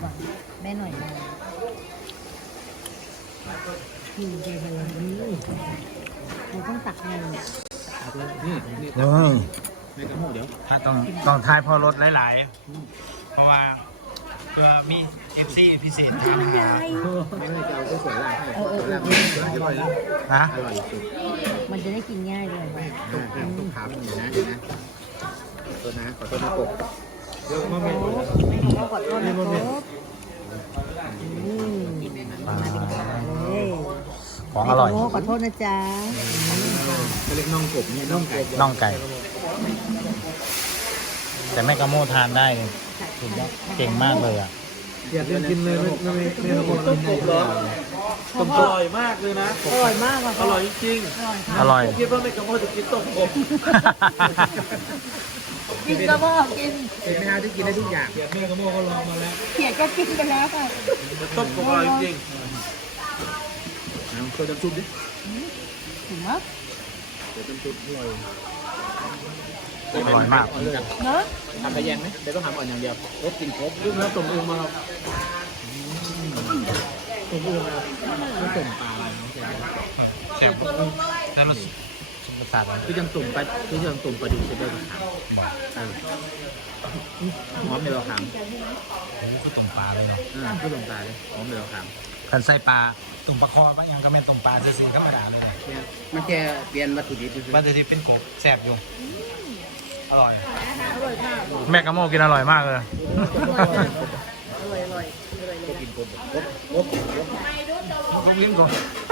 หวานแม่หน่อยมาอืมเจริญนี่เราต้องตักไงนี่นี่เฮ้ยในกระโหเดี๋ยวถ้าต้องต้องทายพอรถหลาย ๆ เพราะว่าเพื่อมีเอฟซีพิเศษทางหาไม่ได้จะเอาก็สวยล่างให้เออเออเออล่างอร่อยแล้วฮะอร่อยสุดมันจะได้กินง่ายเลย ต้องต้องถามหน่อยนะเดี๋ยวนะขอโทษนะขอโทษนะกบ เดี๋ยวมาเมนูไม่ขอขอโทษนะครับอืมมาเป็นกระเลยของอร่อยโขอโทษนะจ๊ะเขาเรียกน่องกบเนี่ยน่องไก่น่องไก่ แต่แม่กะโมทานได้เลยสุดยอดเก่งมากเลยอะอย่าเล่นกินเลยไม่ไม่ไม่ไม่ต้มกบเหรอต้มอร่อยมากเลยนะอร่อยมากอะอร่อยจริงอร่อยค่ะอร่อยๆคิดว่าไม่กระเพาะจะกินต้มกบ กินกระบอกกินเป็นแม่ที่กินได้ทุกอย่างเดี๋ยวแม่กระโมก็ลองมาแล้วเขียดก็กินไปแล้วค่ะต่ต้มกบอร่อยจริงเอาช่วยน้ำซุปดิถึงไหมช่วยน้ำซุปอร่อยอร่อยมากเลยเนอะทำกระแยงไหมเดี๋ยวต้องทำอ่อนอย่างเดียวรสกินครบยุ่งแล้วต้มอึ่งมาต้มอึ่งมาต้มปลาอะไรเน้องเจ๊แซ่บแล้วร สประสาทมันคือยังตุ่มปลาคือยังตุ่มปลาดุกใช่ไหมครับบอกเออหอมเดี๋ยวเราขามโอ้คือตุ่มปลาเลยเนาะอ่าคือตุ่มปลาเลยหอมเดี๋ยวเราขามคันใส่ปลาตุ่มปลาคอปะยังก็แม่นตุ่มปลาจะสิ่งธรรมดาเลยเนี่ยมันแค่เปลี่ยนวัตถุดิบคือวัตถุดิบเป็นกบแซ่บอยู่ อร่อย แม่กะโมกินอร่อยมากเลยก็กินกบกบกบกบกบ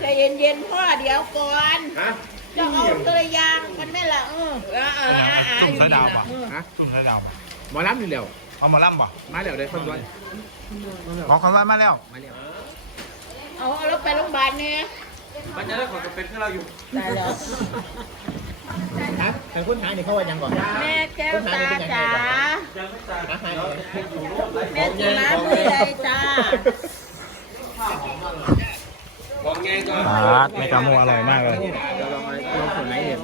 ใจเย็นๆพ่อเดี๋ยวก่อนจะเอาตัวอย่างกันไหม่ละเอออ่าอ่าอ่าอ่าตุ่มอยู่ไข่นี่ดาวนะป่ะเออฮะตุ่มไข่ดาวป่ะหมอลำนี่เร็วเอามาล่ำป่ะมาเร็วได้คนร้อยบอกเขาว่ามาแล้วมาเร็วเอาเอาแล้วไปโรงพยาบาลเนี่ยมันจะได้ขอจะเป็นที่เราอยู่ได้แล้วฮะแต่คนหายนี่เขาว่ายังก่อนแม่แก้วตาจ๋ายังไม่ตายหายแม่จะมาเมื่อไรจ้าบอกไงก่อน ปาดแม่กะโมอร่อยมากเลย เราลองลองส่วนไหนเห็น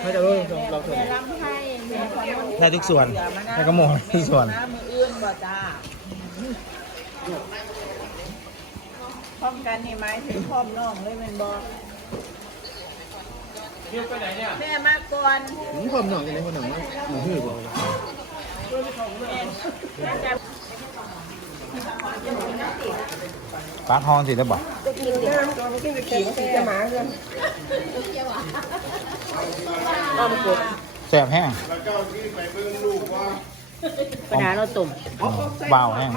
ไม่จะเริ่มลองส่วนไหนลำให้แม่ขอโทษได้ทุกส่วนแม่กะโมทุกส่วนนะมืออื่นบ่จ้าพร้อมกันนี่หมายถึงพร้อมน้องเลยแมันบอกเที่ยวไปไหนเนี่ยแม่มาก่อนถึงความหน่องกันเลยคนหน่องว่าหนูหื้อบ่ ปาดห้องสิได้บอกแซ่บแห้งปลาร้าเราตุ่มว้าวแห้ง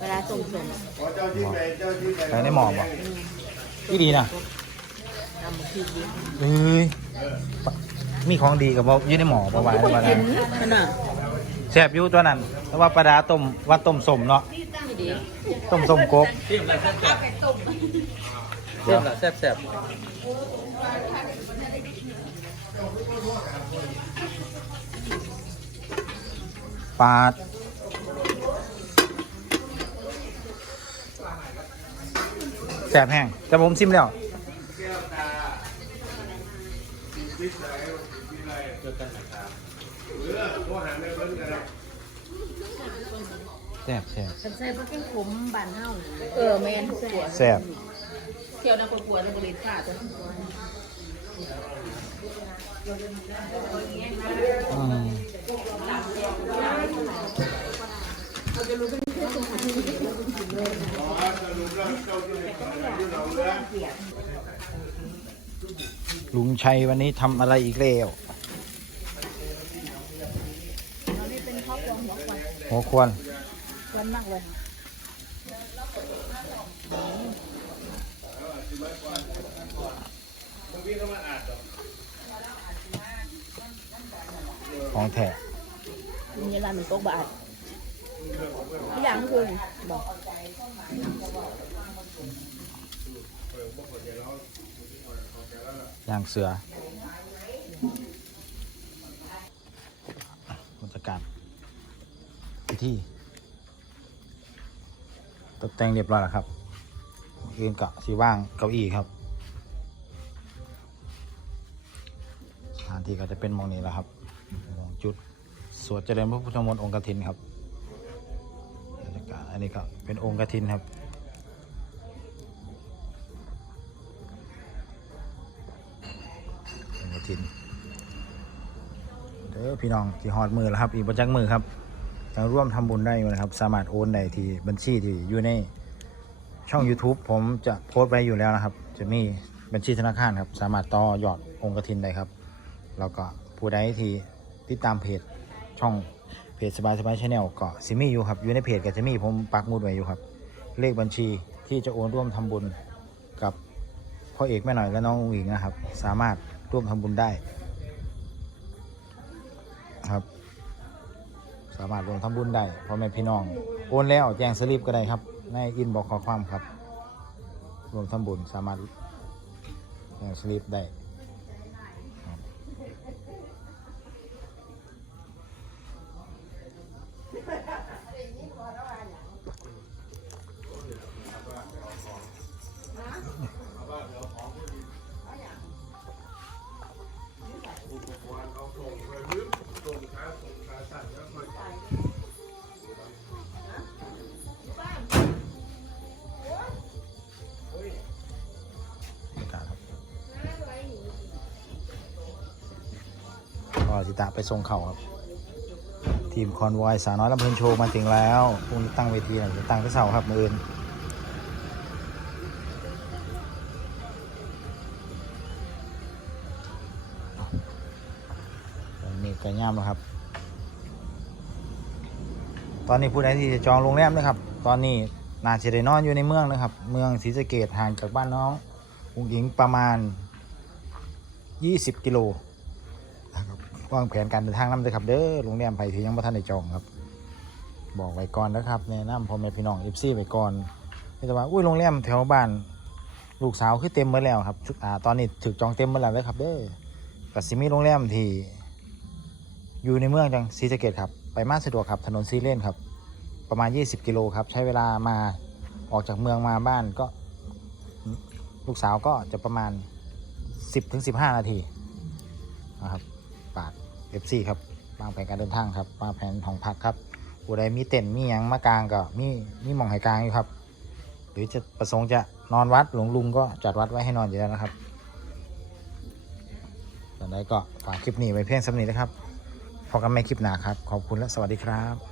ปลาร้าตุ่มตุ่มใส่ในหม้อบ่ที่ดีนะทำพริกดิเอ้ยปะมีของดีกับบ่อยู่ในหม้อบ่ไหวบ่ได้ขนาดแซ่บอยู่ตัวนั้นแต่ว่าปลาดาต้มว่าต้มสมเนาะ ที่ดีต้มสมกบเที่ยวอะไรแซ่บแซ่บเที่ยวอะไรแซ่บแซ่บปลาดแซ่บแห้งแต่ผมชิมแล้ว แซ่บแซ่บกันใส่พวกเป็นขมบานเฮาเออแมนปวดแซ่บเที่ยวนักปวดแล้วบริษัทตัวนั้นอืมลุงชัยวันนี้ทำอะไรอีกแล้วหัวควร ร้นมากเลยของแท้มีร้านหนึ่งโต๊ะบาทพี่ยังคือบอกย่างเสือคุณจัดการที่ ตกแต่งเรียบร้อยแล้วครับยืนกะสีว่างเก้าอี้ครับสถานที่ก็จะเป็นมองนี้แล้วครับมองจุดสวดเจริญพระพุทธมนต์องค์กฐินครับบรรยากาศอันนี้ก็เป็นองค์กฐินครับองค์กฐินเด้อพี่น้องที่ฮอดมือแล้วครับ อีกประจักมือครับ จะร่วมทำบุญได้อยู่นะครับ สามารถโอนได้ที่บัญชีที่อยู่ในช่อง YouTube ผมจะโพสต์ไว้อยู่แล้วนะครับ จะมีบัญชีธนาคารครับ สามารถต่อยอดองค์กฐินได้ครับ แล้วก็ผู้ใดที่ติดตามเพจช่องเพจสบายสบายชาแนลก็สิมีอยู่ครับ อยู่ในเพจก็จะมีผมปักมุดไว้อยู่ครับ เลขบัญชีที่จะโอนร่วมทำบุญกับพ่อเอกแม่หน่อยและน้องอุ๋งอิงนะครับ สามารถร่วมทำบุญได้ามารถรวมทำบุญได้พ่อแม่พี่น้อง โอนแล้วแจ้งสลิปก็ได้ครับ ในอินบอกขอความครับ รวมทำบุญสามารถแจ้งสลิปได้ สิตะไปส่งเข่าครับ ทีมคอนวอยสาวน้อยลำเพลินโชว์มาถึงแล้วพรุ่งนี้ตั้งเวทีหน่อยจะตั้งที่เสาครับมืออื่นตอนนี้ไก่ย่ามแล้วครับ ตอนนี้ผู้ใดที่จะจองโรงแรมนะครับ ตอนนี้นาจะได้นอนอยู่ในเมืองนะครับ เมืองศรีสะเกดห่างจากบ้านน้องอุงอิงประมาณ 20 กิโล วางแผนการเดินทางนำเลยครับ เด้อโรงแรมไปที่ยังไม่ทันได้จองครับ บอกไว้ก่อนนะครับแนะนำพ่อแม่พี่น้องเอฟซีไว้ก่อนไม่แต่ว่าอุ้ยโรงแรมแถวบ้านลูกสาวคือเต็มหมดแล้วครับอ่าตอนนี้ถึกจองเต็มหมดแล้วเลยครับ เด้อกัสิมีโรงแรมที่อยู่ในเมืองจังศรีสเกดครับ ไปมาสะดวกครับ ถนนซีเลนครับ ประมาณ 20 กิโลครับ ใช้เวลามาออกจากเมืองมาบ้านก็ ลูกสาวก็จะประมาณ 10ถึง15 นาทีนะครับ FC ครับวางแผนการเดินทางครับวางแผนของพักครับผู้ใดมีเต็นท์มีหยังมากลางก็มีมีหมองไหกลางอยู่ครับ หรือจะประสงค์จะนอนวัดหลวงลุงก็จัดวัดไว้ให้นอนอยู่แล้วนะครับตอนนี้ก็ฝากคลิปนี้ไว้เพียงสำนีนะครับพบกันใหม่คลิปหน้าครับ ขอบคุณและสวัสดีครับ